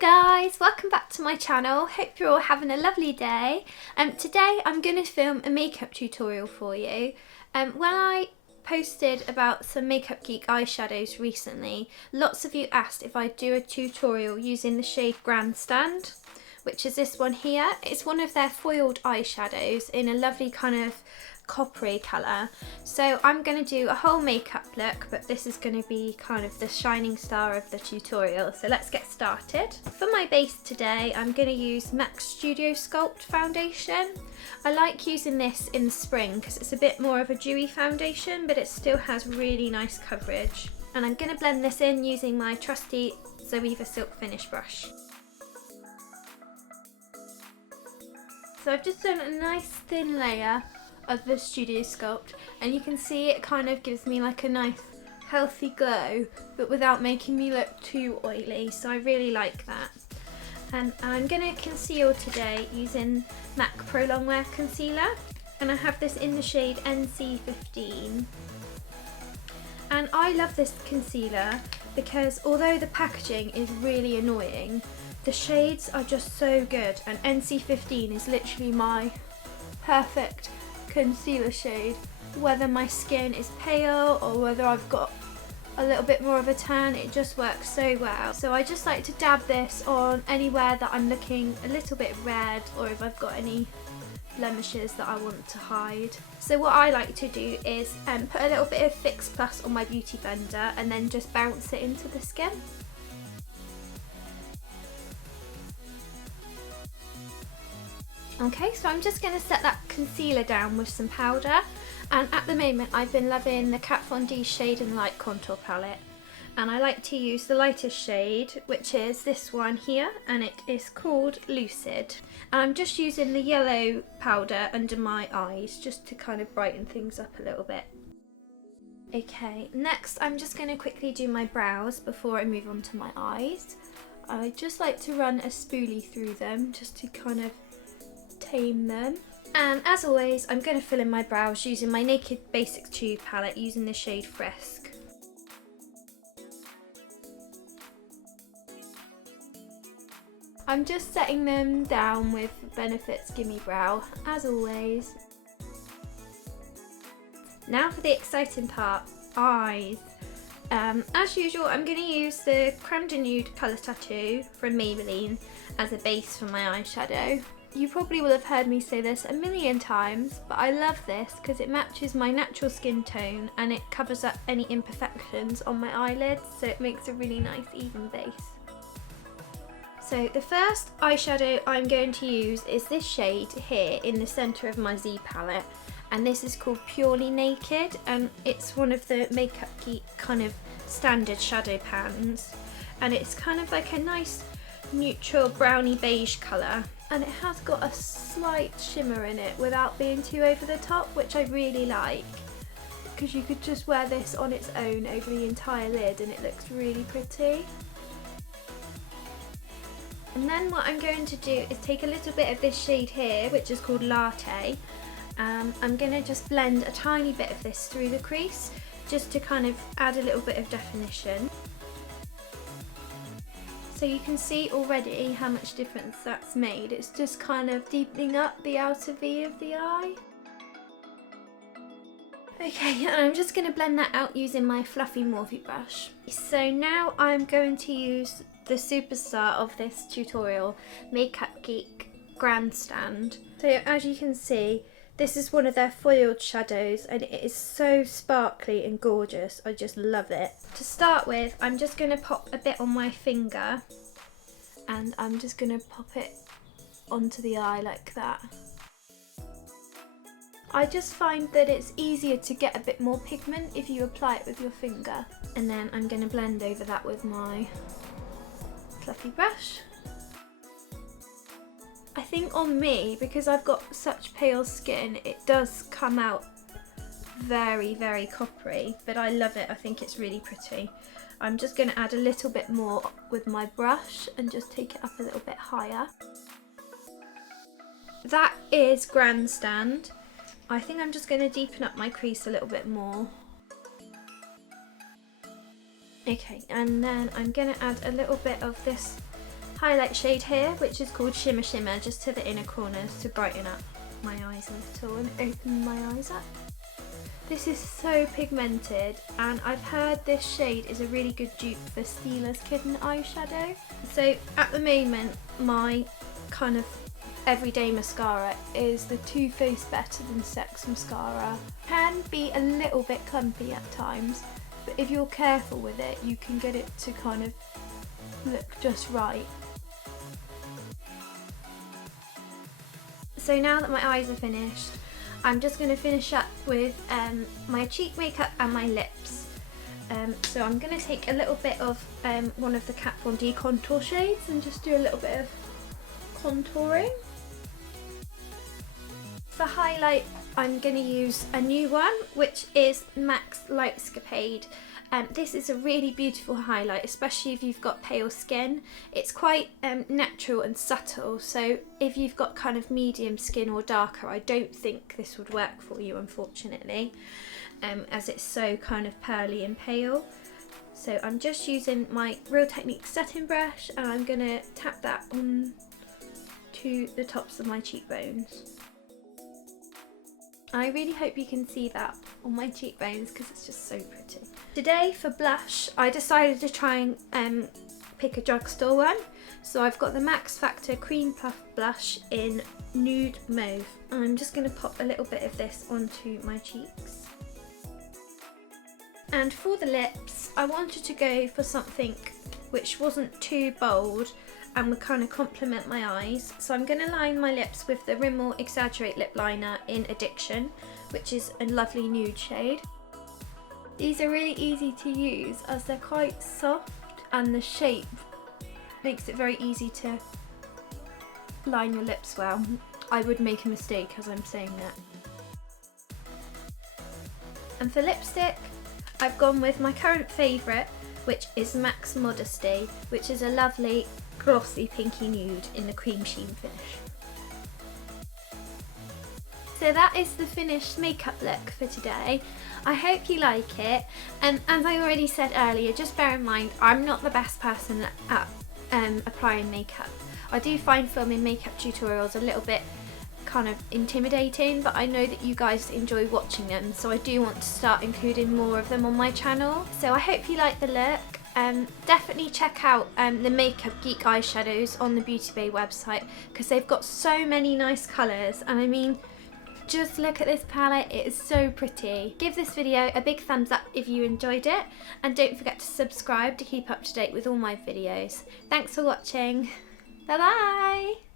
Guys, welcome back to my channel. Hope you're all having a lovely day. Today I'm going to film a makeup tutorial for you. When I posted about some Makeup Geek eyeshadows recently, lots of you asked if I'd do a tutorial using the shade Grandstand, which is this one here. It's one of their foiled eyeshadows in a lovely kind of coppery colour. So I'm going to do a whole makeup look, but this is going to be kind of the shining star of the tutorial. So let's get started. For my base today, I'm going to use MAC Studio Sculpt foundation. I like using this in the spring because it's a bit more of a dewy foundation, but it still has really nice coverage. And I'm going to blend this in using my trusty Zoeva Silk Finish brush. So I've just done a nice thin layer of the Studio Sculpt, and you can see it kind of gives me like a nice healthy glow, but without making me look too oily, so I really like that. And I'm going to conceal today using MAC Pro Longwear Concealer, and I have this in the shade NC15. And I love this concealer because although the packaging is really annoying, the shades are just so good, and NC15 is literally my perfect concealer shade, whether my skin is pale or whether I've got a little bit more of a tan. It just works so well. So I just like to dab this on anywhere that I'm looking a little bit red, or if I've got any blemishes that I want to hide. So what I like to do is put a little bit of Fix Plus on my beauty blender and then just bounce it into the skin. Okay, so I'm just going to set that concealer down with some powder, and at the moment I've been loving the Kat Von D Shade and Light Contour Palette, and I like to use the lightest shade, which is this one here, and it is called Lucid. And I'm just using the yellow powder under my eyes just to kind of brighten things up a little bit. Okay, next I'm just going to quickly do my brows before I move on to my eyes. I just like to run a spoolie through them just to kind of tame them. And as always, I'm going to fill in my brows using my Naked Basics Tube palette using the shade Frisk. I'm just setting them down with Benefit's Gimme Brow, as always. Now for the exciting part, eyes. As usual, I'm going to use the Creme de Nude Colour Tattoo from Maybelline as a base for my eyeshadow. You probably will have heard me say this a million times, but I love this because it matches my natural skin tone and it covers up any imperfections on my eyelids, so it makes a really nice even base. So the first eyeshadow I'm going to use is this shade here in the centre of my Z palette, and this is called Purely Naked, and it's one of the Makeup Geek kind of standard shadow pans, and it's kind of like a nice neutral browny beige colour. And it has got a slight shimmer in it without being too over the top, which I really like, because you could just wear this on its own over the entire lid and it looks really pretty. And then what I'm going to do is take a little bit of this shade here, which is called Latte. I'm going to just blend a tiny bit of this through the crease just to kind of add a little bit of definition. So you can see already how much difference that's made. It's just kind of deepening up the outer V of the eye. Okay, and I'm just going to blend that out using my fluffy Mauve brush. So now I'm going to use the superstar of this tutorial, Makeup Geek Grandstand. So as you can see, this is one of their foiled shadows and it is so sparkly and gorgeous. I just love it. To start with, I'm just going to pop a bit on my finger, and I'm just going to pop it onto the eye like that. I just find that it's easier to get a bit more pigment if you apply it with your finger. And then I'm going to blend over that with my fluffy brush. I think on me, because I've got such pale skin, it does come out very, very coppery, but I love it. I think it's really pretty. I'm just going to add a little bit more with my brush and just take it up a little bit higher. That is Grandstand. I think I'm just going to deepen up my crease a little bit more. Okay, and then I'm going to add a little bit of this highlight shade here, which is called Shimma Shimmer, just to the inner corners to brighten up my eyes a little and open my eyes up. This is so pigmented, and I've heard this shade is a really good dupe for Stila's Kitten eyeshadow. So at the moment, my kind of everyday mascara is the Too Faced Better Than Sex mascara. Can be a little bit clumpy at times, but if you're careful with it, you can get it to kind of look just right. So now that my eyes are finished, I'm just going to finish up with my cheek makeup and my lips. So I'm going to take a little bit of one of the Kat Von D contour shades and just do a little bit of contouring. For highlight, I'm going to use a new one, which is MAC's Lightscapade. This is a really beautiful highlight, especially if you've got pale skin. It's quite natural and subtle, so if you've got kind of medium skin or darker, I don't think this would work for you, unfortunately, as it's so kind of pearly and pale. So I'm just using my Real Techniques setting brush, and I'm going to tap that on to the tops of my cheekbones. I really hope you can see that on my cheekbones because it's just so pretty. Today for blush, I decided to try and pick a drugstore one. So I've got the Max Factor Cream Puff Blush in Nude Mauve. And I'm just going to pop a little bit of this onto my cheeks. And for the lips, I wanted to go for something which wasn't too bold and would kind of complement my eyes. So I'm going to line my lips with the Rimmel Exaggerate lip liner in Addiction, which is a lovely nude shade. These are really easy to use as they're quite soft, and the shape makes it very easy to line your lips well. I would make a mistake as I'm saying that. And for lipstick, I've gone with my current favourite, which is MAC's Modesty, which is a lovely glossy pinky nude in the cream sheen finish. So that is the finished makeup look for today. I hope you like it, and as I already said earlier, just bear in mind I'm not the best person at applying makeup. I do find filming makeup tutorials a little bit kind of intimidating, but I know that you guys enjoy watching them, so I do want to start including more of them on my channel. So I hope you like the look. Definitely check out the Makeup Geek eyeshadows on the Beauty Bay website, because they've got so many nice colours, and I mean, just look at this palette, it is so pretty. Give this video a big thumbs up if you enjoyed it, and don't forget to subscribe to keep up to date with all my videos. Thanks for watching, bye bye!